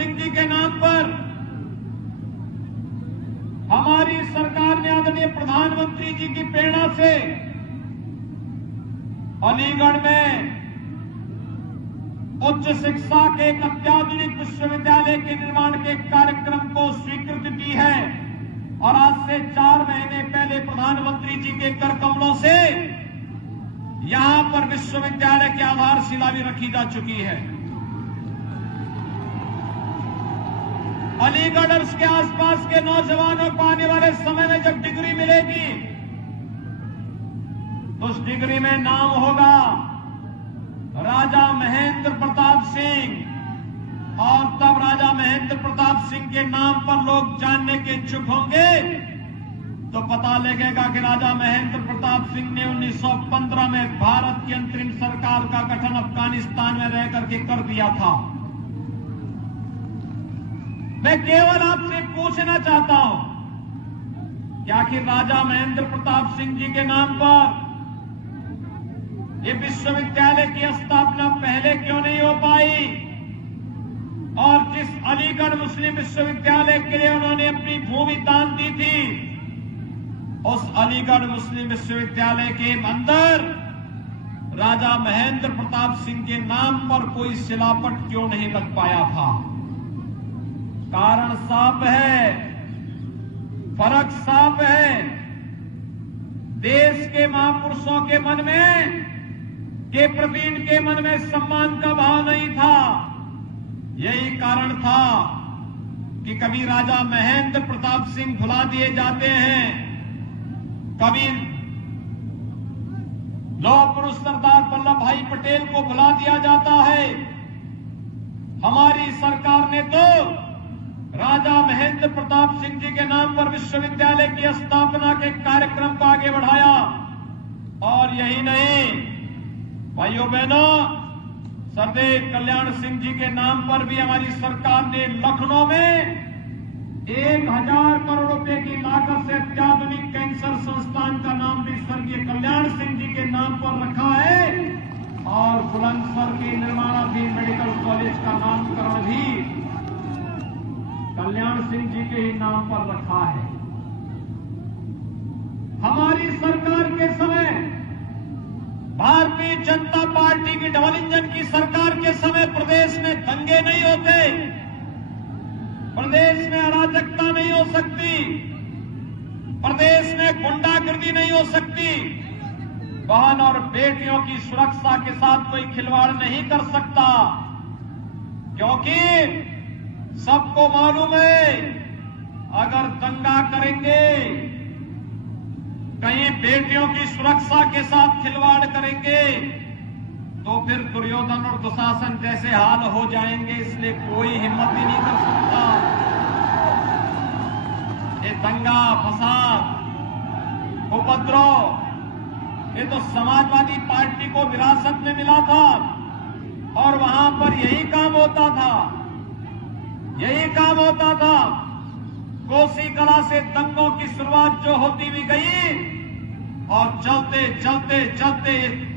सिंह जी के नाम पर हमारी सरकार ने आदरणीय प्रधानमंत्री जी की प्रेरणा से अलीगढ़ में उच्च शिक्षा के एक अत्याधुनिक विश्वविद्यालय के निर्माण के कार्यक्रम को स्वीकृति दी है और आज से 4 महीने पहले प्रधानमंत्री जी के कर कमलों से यहां पर विश्वविद्यालय की आधारशिला भी रखी जा चुकी है। अलीगढ़ और उसके आसपास के नौजवानों को आने वाले समय में जब डिग्री मिलेगी तो उस डिग्री में नाम होगा राजा महेंद्र प्रताप सिंह और तब राजा महेंद्र प्रताप सिंह के नाम पर लोग जानने के इच्छुक होंगे तो पता लगेगा कि राजा महेंद्र प्रताप सिंह ने 1915 में भारत की अंतरिम सरकार का गठन अफगानिस्तान में रह करके कर दिया था। मैं केवल आपसे पूछना चाहता हूं कि आखिर राजा महेंद्र प्रताप सिंह जी के नाम पर ये विश्वविद्यालय की स्थापना पहले क्यों नहीं हो पाई और जिस अलीगढ़ मुस्लिम विश्वविद्यालय के लिए उन्होंने अपनी भूमि दान दी थी उस अलीगढ़ मुस्लिम विश्वविद्यालय के अंदर राजा महेंद्र प्रताप सिंह के नाम पर कोई शिलापट क्यों नहीं लग पाया था? कारण साफ है, फर्क साफ है। देश के महापुरुषों के मन में के प्रति इनके मन में सम्मान का भाव नहीं था। यही कारण था कि कभी राजा महेंद्र प्रताप सिंह भुला दिए जाते हैं, कभी लौह पुरुष सरदार वल्लभ भाई पटेल को भुला दिया जाता है। हमारी सरकार ने तो राजा महेंद्र प्रताप सिंह जी के नाम पर विश्वविद्यालय की स्थापना के कार्यक्रम को आगे बढ़ाया। और यही नहीं भाइयों बहनों, सरदेव कल्याण सिंह जी के नाम पर भी हमारी सरकार ने लखनऊ में 1000 करोड़ रुपए की लागत से अत्याधुनिक कैंसर संस्थान का नाम भी स्वर्गीय कल्याण सिंह जी के नाम पर रखा है और बुलंदशहर के निर्माणाधीन मेडिकल कॉलेज का नामकरण भी कल्याण सिंह जी के ही नाम पर रखा है। हमारी सरकार के समय, भारतीय जनता पार्टी की डबल इंजन की सरकार के समय प्रदेश में दंगे नहीं होते, प्रदेश में अराजकता नहीं हो सकती, प्रदेश में गुंडागर्दी नहीं हो सकती, बहन और बेटियों की सुरक्षा के साथ कोई खिलवाड़ नहीं कर सकता। क्योंकि सबको मालूम है अगर दंगा करेंगे, कहीं बेटियों की सुरक्षा के साथ खिलवाड़ करेंगे तो फिर दुर्योधन और दुशासन जैसे हाल हो जाएंगे। इसलिए कोई हिम्मत ही नहीं कर सकता। ये दंगा फसाद उपद्रव ये तो समाजवादी पार्टी को विरासत में मिला था और वहां पर यही काम होता था, यही काम होता था। कोसी कला से दंगों की शुरुआत जो होती भी गई और चलते चलते चलते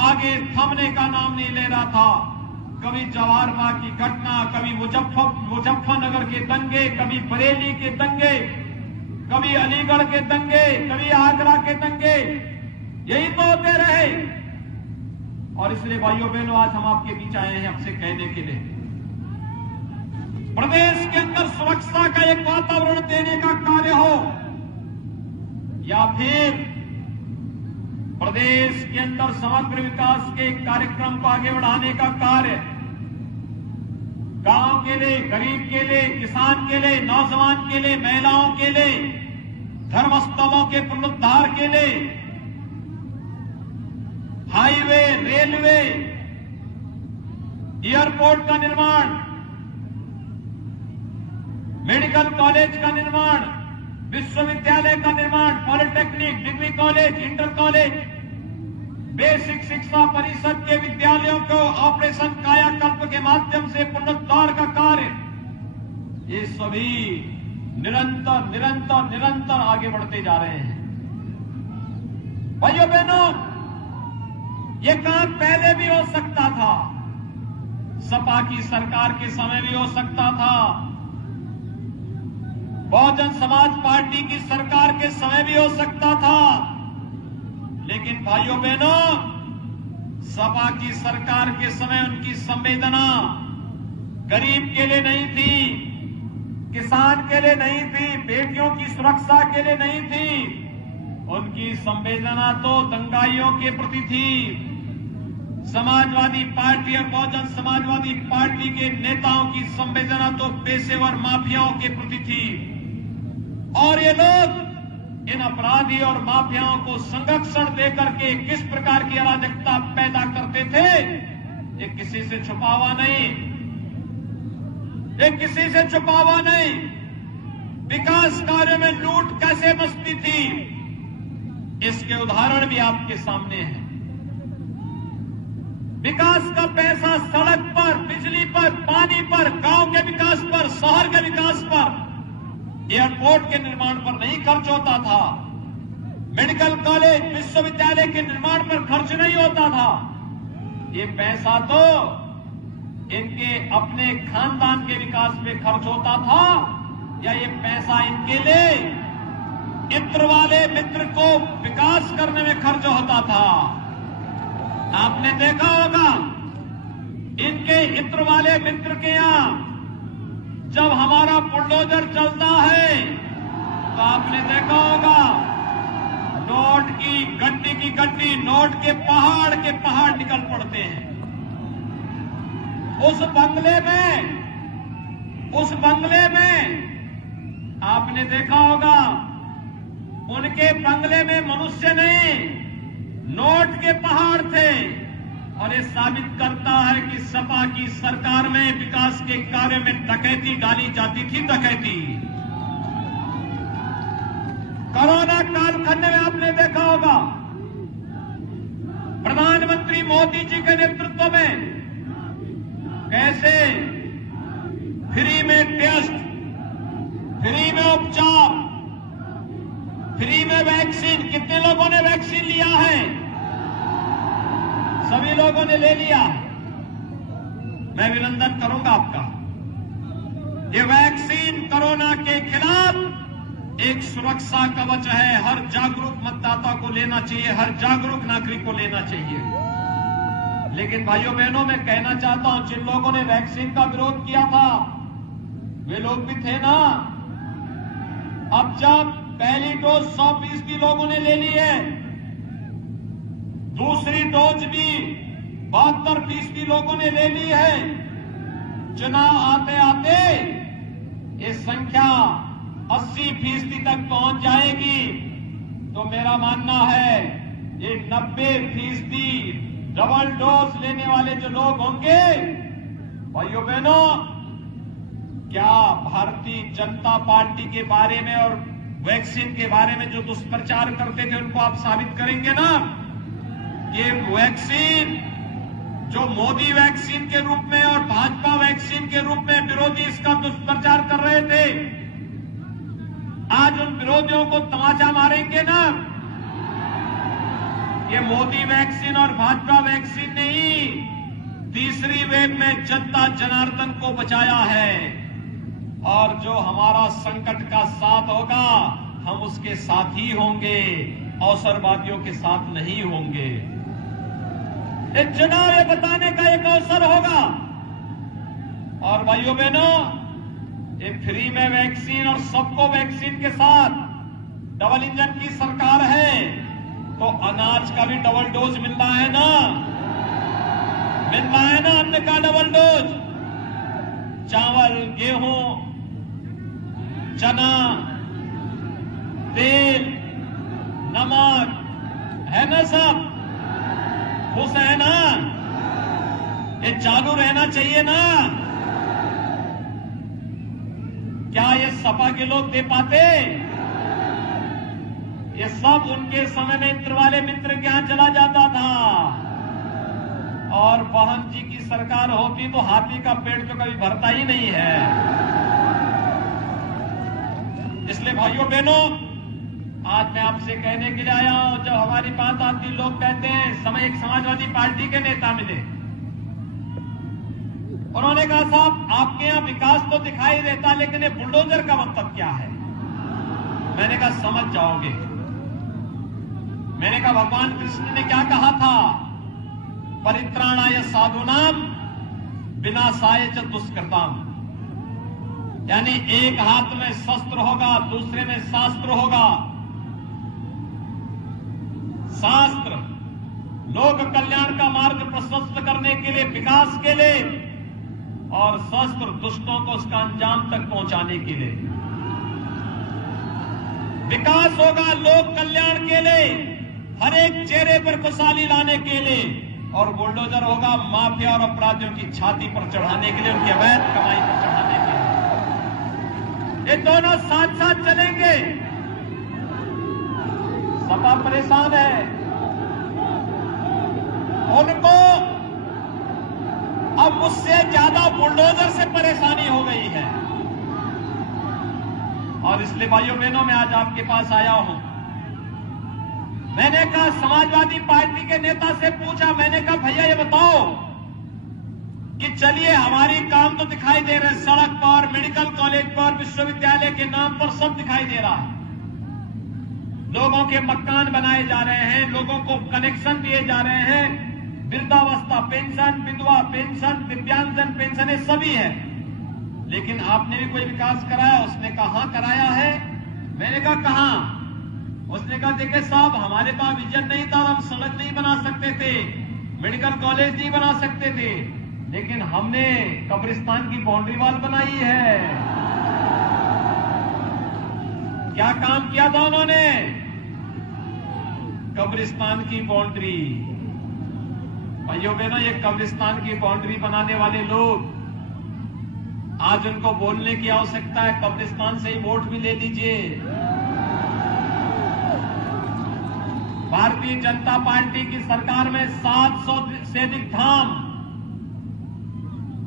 आगे थमने का नाम नहीं ले रहा था। कभी जवाहर बाग की घटना, कभी मुजफ्फरनगर के दंगे, कभी बरेली के दंगे, कभी अलीगढ़ के दंगे, कभी आगरा के दंगे, यही तो होते रहे। और इसलिए भाइयों बहनों, आज हम आपके बीच आए हैं आपसे कहने के लिए, प्रदेश के अंदर सुरक्षा का एक वातावरण देने का कार्य हो या फिर प्रदेश के अंदर समग्र विकास के कार्यक्रम को आगे बढ़ाने का कार्य, गांव के लिए, गरीब के लिए, किसान के लिए, नौजवान के लिए, महिलाओं के लिए, धर्मस्थलों के पुनरुद्धार के लिए, हाईवे, रेलवे, एयरपोर्ट का निर्माण, मेडिकल कॉलेज का निर्माण, विश्वविद्यालय का निर्माण, polytechnic, degree college, inter college, basic शिक्षा परिषद के विद्यालयों को ऑपरेशन कायाकल्प के माध्यम से पुनरुद्धार का कार्य, ये सभी निरंतर निरंतर निरंतर आगे बढ़ते जा रहे हैं। भाइयों बहनों, ये काम पहले भी हो सकता था, सपा की सरकार के समय भी हो सकता था, बहुजन समाज पार्टी की सरकार के समय भी हो सकता था, लेकिन भाइयों बहनों, सपा की सरकार के समय उनकी संवेदना गरीब के लिए नहीं थी, किसान के लिए नहीं थी, बेटियों की सुरक्षा के लिए नहीं थी। उनकी संवेदना तो दंगाइयों के प्रति थी। समाजवादी पार्टी और बहुजन समाजवादी पार्टी के नेताओं की संवेदना तो पेशेवर माफियाओं के प्रति थी। और ये लोग इन अपराधी और माफियाओं को संरक्षण देकर के किस प्रकार की अराजकता पैदा करते थे, ये किसी से छुपा हुआ नहीं, ये किसी से छुपा हुआ नहीं। विकास कार्य में लूट कैसे मचती थी, इसके उदाहरण भी आपके सामने हैं। विकास का पैसा सड़क पर, बिजली पर, पानी पर, गांव के विकास पर, शहर के विकास पर, एयरपोर्ट के निर्माण पर नहीं खर्च होता था। मेडिकल कॉलेज, विश्वविद्यालय के निर्माण पर खर्च नहीं होता था। ये पैसा तो इनके अपने खानदान के विकास पे खर्च होता था, या ये पैसा इनके लिए इत्र वाले मित्र को विकास करने में खर्च होता था। आपने देखा होगा इनके इत्र वाले मित्र के यहां जब हमारा बुलडोजर चलता है तो आपने देखा होगा नोट की गड्डी नोट के पहाड़ निकल पड़ते हैं। उस बंगले में आपने देखा होगा उनके बंगले में मनुष्य नहीं, नोट के पहाड़ थे। और ये साबित करता है कि सपा की सरकार में विकास के कार्य में डकैती डाली जाती थी। डकैती कोरोना कालखंड में आपने देखा होगा प्रधानमंत्री मोदी जी के नेतृत्व में कैसे फ्री में टेस्ट, फ्री में उपचार, फ्री में वैक्सीन, कितने लोगों ने वैक्सीन लिया है? सभी लोगों ने ले लिया। मैं अभिनंदन करूंगा आपका। ये वैक्सीन कोरोना के खिलाफ एक सुरक्षा कवच है। हर जागरूक मतदाता को लेना चाहिए, हर जागरूक नागरिक को लेना चाहिए। लेकिन भाइयों बहनों, मैं कहना चाहता हूं, जिन लोगों ने वैक्सीन का विरोध किया था वे लोग भी थे ना। अब जब पहली डोज 100% लोगों ने ले ली है, दूसरी डोज भी 72% लोगों ने ले ली है। चुनाव आते आते ये संख्या 80% तक पहुंच जाएगी। तो मेरा मानना है ये 90% डबल डोज लेने वाले जो लोग होंगे, भाइयों बहनों, क्या भारतीय जनता पार्टी के बारे में और वैक्सीन के बारे में जो दुष्प्रचार करते थे उनको आप साबित करेंगे ना? ये वैक्सीन जो मोदी वैक्सीन के रूप में और भाजपा वैक्सीन के रूप में विरोधी इसका दुष्प्रचार कर रहे थे, आज उन विरोधियों को तमाचा मारेंगे ना? ये मोदी वैक्सीन और भाजपा वैक्सीन ने ही तीसरी वेव में जनता जनार्दन को बचाया है। और जो हमारा संकट का साथ होगा, हम उसके साथ ही होंगे, अवसरवादियों के साथ नहीं होंगे। एक चुनाव ये बताने का एक अवसर होगा। और भाइयों बहनों, ये फ्री में वैक्सीन और सबको वैक्सीन के साथ डबल इंजन की सरकार है, तो अनाज का भी डबल डोज मिल रहा है ना? मिल रहा है ना अन्न का डबल डोज? चावल, गेहूं, चना, तेल, नमक है ना? सब खुश है ना? ये चालू रहना चाहिए ना? क्या ये सपा के लोग दे पाते? ये सब उनके समय में इत्र वाले मित्र के यहां चला जाता था। और बहन जी की सरकार होती तो हाथी का पेट तो कभी भरता ही नहीं है। इसलिए भाइयों बहनों, आज मैं आपसे कहने के लिए आया हूं, जब हमारी बात आती लोग कहते हैं समय एक समाजवादी पार्टी के नेता मिले, उन्होंने कहा साहब आपके यहां विकास तो दिखाई देता, लेकिन ये बुलडोजर का मतलब क्या है? मैंने कहा समझ जाओगे। मैंने कहा भगवान कृष्ण ने क्या कहा था, परित्राणाय साधूनाम विनाशाय च दुष्कृताम, यानी एक हाथ में शस्त्र होगा, दूसरे में शास्त्र होगा। शास्त्र लोक कल्याण का मार्ग प्रशस्त करने के लिए, विकास के लिए, और शस्त्र दुष्टों को उसका अंजाम तक पहुंचाने के लिए। विकास होगा लोक कल्याण के लिए, हर एक चेहरे पर खुशहाली लाने के लिए, और बुलडोजर होगा माफिया और अपराधियों की छाती पर चढ़ाने के लिए, उनकी अवैध कमाई पर चढ़ाने के लिए। ये दोनों साथ साथ चलेंगे। सपा परेशान है, उनको अब मुझसे ज्यादा बुलडोजर से परेशानी हो गई है। और इसलिए भाइयों बहनों, मैं आज आपके पास आया हूं। मैंने कहा, समाजवादी पार्टी के नेता से पूछा, मैंने कहा भैया ये बताओ कि चलिए हमारी काम तो दिखाई दे रहे हैं, सड़क पर, मेडिकल कॉलेज पर, विश्वविद्यालय के नाम पर सब दिखाई दे रहा है। लोगों के मकान बनाए जा रहे हैं, लोगों को कनेक्शन दिए जा रहे हैं, वृद्धावस्था पेंशन, विधवा पेंशन, दिव्यांगजन पेंशन, ये सभी है। लेकिन आपने भी कोई विकास कराया? उसने कहा हाँ कराया है। मैंने कहा कहां? उसने कहा देखिए साहब, हमारे पास विजन नहीं था, हम सड़क नहीं बना सकते थे, मेडिकल कॉलेज नहीं बना सकते थे, लेकिन हमने कब्रिस्तान की बाउंड्री वॉल बनाई है। क्या काम किया था उन्होंने? कब्रिस्तान की बाउंड्री। भाइयों बहनों, ये कब्रिस्तान की बाउंड्री बनाने वाले लोग, आज उनको बोलने की आवश्यकता है, कब्रिस्तान से ही वोट भी ले लीजिए। भारतीय जनता पार्टी की सरकार में 700 से अधिक धाम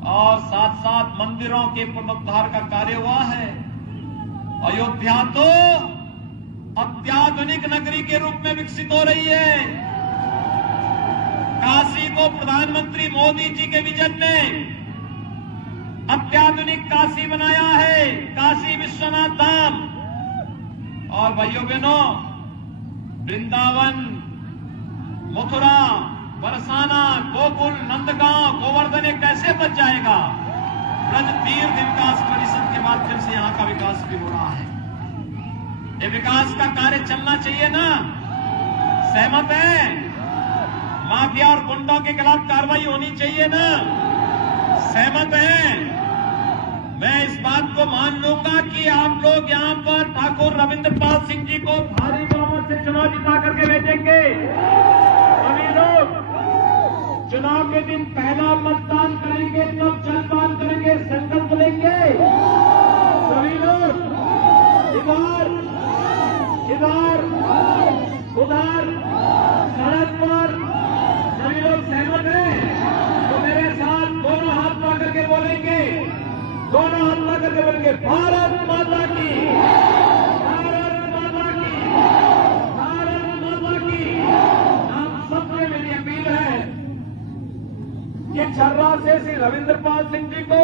और साथ साथ मंदिरों के पुनरुद्धार का कार्य हुआ है। अयोध्या तो अत्याधुनिक नगरी के रूप में विकसित हो रही है। काशी को प्रधानमंत्री मोदी जी के विजन में अत्याधुनिक काशी बनाया है, काशी विश्वनाथ धाम। और भाइयों बहनों, वृंदावन, मथुरा, बरसाना, गोकुल, नंदगांव, गोवर्धन ये कैसे बच जाएगा? ब्रज तीर्थ विकास परिषद के माध्यम से यहां का विकास भी हो रहा है। ये विकास का कार्य चलना चाहिए ना? सहमत है? माफिया और गुंडों के खिलाफ कार्रवाई होनी चाहिए ना? सहमत है? मैं इस बात को मान लूंगा कि आप लोग यहां पर ठाकुर रविंद्रपाल सिंह जी को भारी बहुमत से चुनाव जिता करके भेजेंगे। सभी लोग चुनाव के दिन पहला मतदान करेंगे, तब जलपान करेंगे, संकल्प लेंगे। सभी लोग इधर इधर उधर सड़क पर सभी लोग सहमत हैं तो मेरे साथ दोनों हाथ पकड़ करके बोलेंगे, दोनों हाथ पकड़ करके बोलेंगे, भारत माता की, भारत माता की, भारत माता की। आप सबसे मेरी अपील है कि छर्रा से श्री रविंद्रपाल सिंह जी को,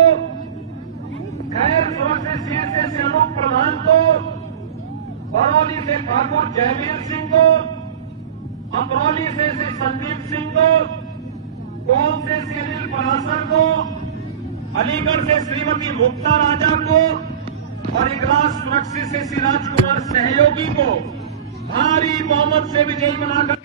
खैर सुरक्षित सीट से श्री अनूप प्रधान को, बरौली से ठाकुर जयवीर सिंह को, अतरौली से श्री संदीप सिंह को, कोल से श्री अनिल परासर को, अलीगढ़ से श्रीमती मुक्ता राजा को और इगलास सुरक्षित से श्री राजकुमार सहयोगी को भारी बहुमत से विजयी बनाकर